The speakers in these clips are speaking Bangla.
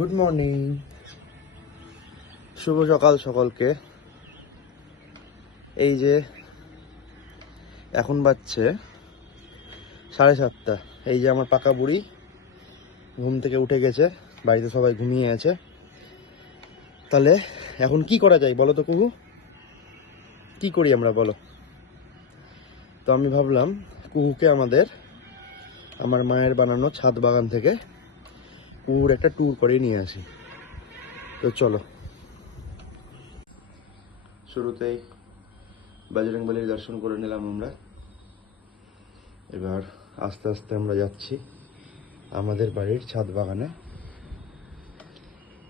গুড মর্নিং শুভ সকাল সকলকে। এই যে এখন বাজছে সাড়ে সাতটা। এই যে আমার পাকা বুড়ি ঘুম থেকে উঠে গেছে, বাড়িতে সবাই ঘুমিয়ে আছে। তাহলে এখন কি করা যায় বলো তো কুহু? কি করি আমরা বলো? তো আমি ভাবলাম কুহুকে আমাদের, আমার মায়ের বানানো ছাদ বাগান থেকে কুহুর একটা ট্যুর করে নিয়ে আসি। তো চলো। শুরুতেই বাজরং বলির দর্শন করে নিলাম আমরা। এবার আস্তে আস্তে আমরা যাচ্ছি আমাদের বাড়ির ছাদ বাগানে।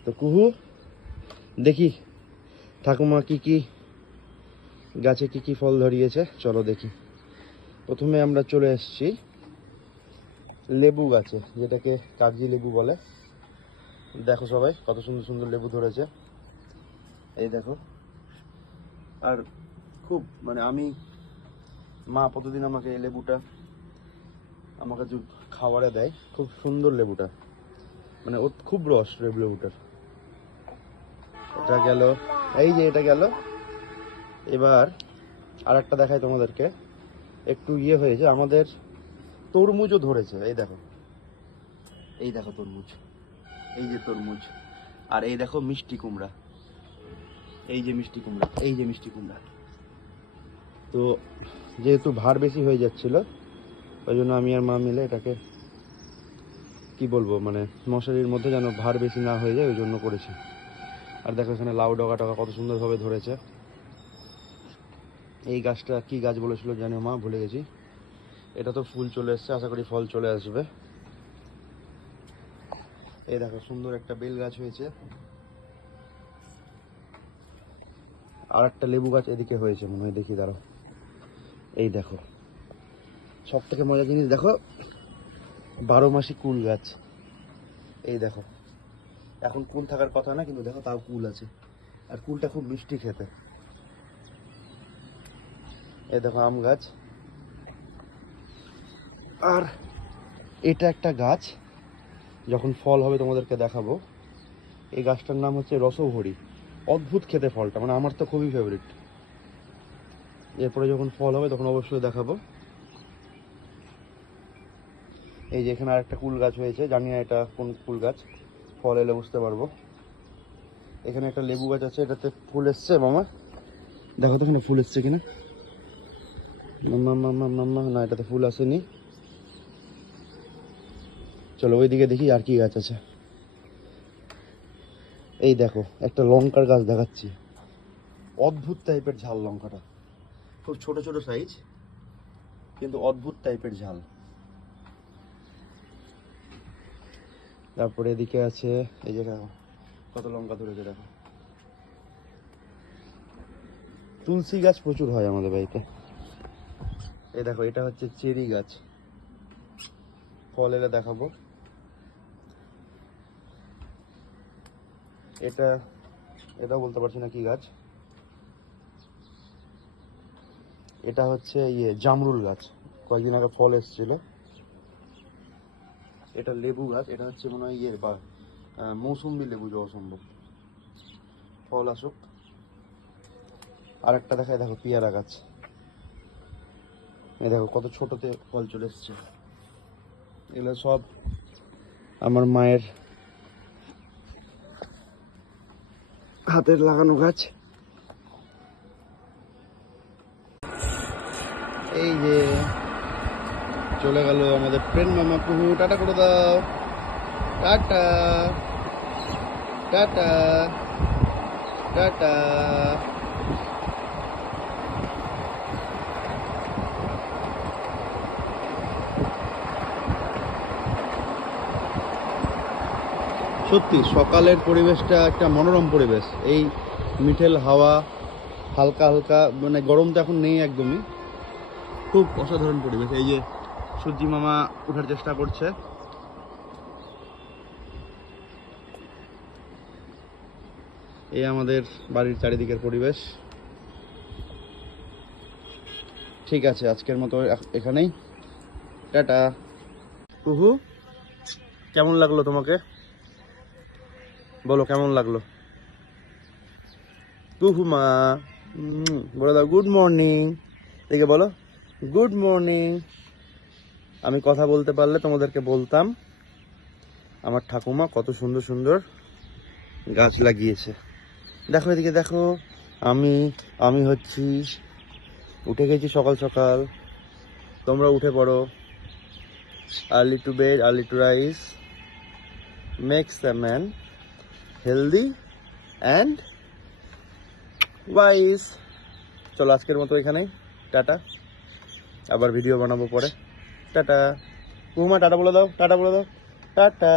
তো কুহু, দেখি ঠাকুমা কি কি গাছে কি কি ফল ধরিয়েছে, চলো দেখি। প্রথমে আমরা চলে এসেছি লেবু গাছে, যেটাকে কাগজি লেবু বলে। দেখো সবাই, কত সুন্দর সুন্দর লেবু ধরেছে। এই দেখো। আর খুব মানে আমি, মা প্রতিদিন আমাকে এই লেবুটা আমাকে যে খাবারে দেয়, খুব সুন্দর লেবুটা। মানে ওর খুব রস লেবু লেবুটার। এটা গেল, এই যে এটা গেল। এবার আর একটা দেখাই তোমাদেরকে। একটু ইয়ে হয়েছে, আমাদের তরমুজও ধরেছে, এই দেখো। এই দেখো তরমুজ। এই যে তরমুজ। আর এই দেখো মিষ্টি কুমড়া। এই যে মিষ্টি কুমড়া, এই যে মিষ্টি কুমড়া। তো যেহেতু ভার বেশি হয়ে যাচ্ছিল, ওই জন্য আমি আর মা মিলে এটাকে কি বলব মানে মশারির মধ্যে যেন ভার বেশি না হয়ে যায়, ওই জন্য করেছি। আর দেখো এখানে লাউ ডগা টগা কত সুন্দরভাবে ধরেছে। এই গাছটা কি গাছ বলেছিল জানি মা? ভুলে গেছি। এটা তো ফুল চলে এসছে, আশা করি ফল চলে আসবে। এই দেখো, সুন্দর একটা বেল গাছ হয়েছে। আর একটা লেবু গাছ এদিকে হয়েছে, মনে হয় দেখি দাঁড়াও। এই দেখো সব থেকে মজার জিনিস দেখো, বারো মাসি কুল গাছ। এই দেখো, এখন কুল থাকার কথা না, কিন্তু দেখো তাও কুল আছে। আর কুলটা খুব মিষ্টি খেতে। এই দেখো আম গাছ। আর এটা একটা গাছ, যখন ফল হবে তোমাদেরকে দেখাবো। এই গাছটার নাম হচ্ছে রসভরি অদ্ভুত খেতে ফলটা মানে আমার তো খুবই ফেভারিট এরপরে যখন ফল হবে তখন অবশ্যই দেখাবো। এই যে এখানে আরেকটা কুল গাছ হয়েছে, জানি না এটা কোন কুল গাছ, ফল এলে বুঝতে পারব। এখানে একটা লেবু গাছ আছে, এটাতে ফুল এসছে, মামা। দেখো তো এখানে ফুল এসছে কিনা। মাম্মা মাম্মা না, এটাতে ফুল আসেনি। চলো ওইদিকে দেখি আর কি গাছ আছে। এই দেখো, একটা লঙ্কার গাছ দেখাচ্ছি। অদ্ভুত টাইপের ঝাল লঙ্কাটা। খুব ছোট ছোট সাইজ কিন্তু অদ্ভুত টাইপের ঝাল। তারপরে এদিকে আছে, এই যে দেখো, কত লঙ্কা ধরেছে দেখো। তুলসী গাছ প্রচুর হয় আমাদের বাড়িতে। এই দেখো, এটা হচ্ছে চেরি গাছ। ফল এলে দেখাবো। এটা এটা বলতে পারছি না কি গাছ। এটা হচ্ছে ইয়ে জামরুল গাছ। কয়েকদিন আগে ফল এসেছিল। এটা লেবু গাছ, এটা হচ্ছে মনে হয় ইয়ের বা মৌসুম্বি লেবু যত সম্ভব। ফল আসুক। আর একটা দেখায়, দেখো পেয়ারা গাছ। এই দেখো কত ছোটতে ফল চলে এসছে। এগুলো সব আমার মায়ের হাতের লাগানো গাছ। এই যে চলে গেল আমাদের ফ্রেন্ড মামা কুহু। টাটা করে দাও। টাটা। টাটা। টাটা। সত্যি, সকালের পরিবেশটা একটা মনোরম পরিবেশ। এই মিঠেল হাওয়া, হালকা হালকা মানে গরম তো এখন নেই একদমই। খুব অসাধারণ পরিবেশ। এই যে সূর্যি মামা ওঠার চেষ্টা করছে। এই আমাদের বাড়ির চারিদিকের পরিবেশ। ঠিক আছে, আজকের মতো এখ- এখানেই। টাটা। কুহু কেমন লাগল তোমাকে? বলো কেমন লাগল? উম, বলে দাও গুড মর্নিং দেখে বলো গুড মর্নিং আমি কথা বলতে পারলে তোমাদেরকে বলতাম আমার ঠাকুমা কত সুন্দর সুন্দর গাছ লাগিয়েছে। দেখো এদিকে দেখো আমি আমি হচ্ছি উঠে গেছি সকাল সকাল তোমরা উঠে পড়ো। Early to bed early to rise makes the man healthy and wise চলো আজকের মতো এখানেই। টাটা। আবার ভিডিও বানাবো পরে। টাটা। কুমা টাটা বলে দাও। টাটা বলে দাও। টাটা।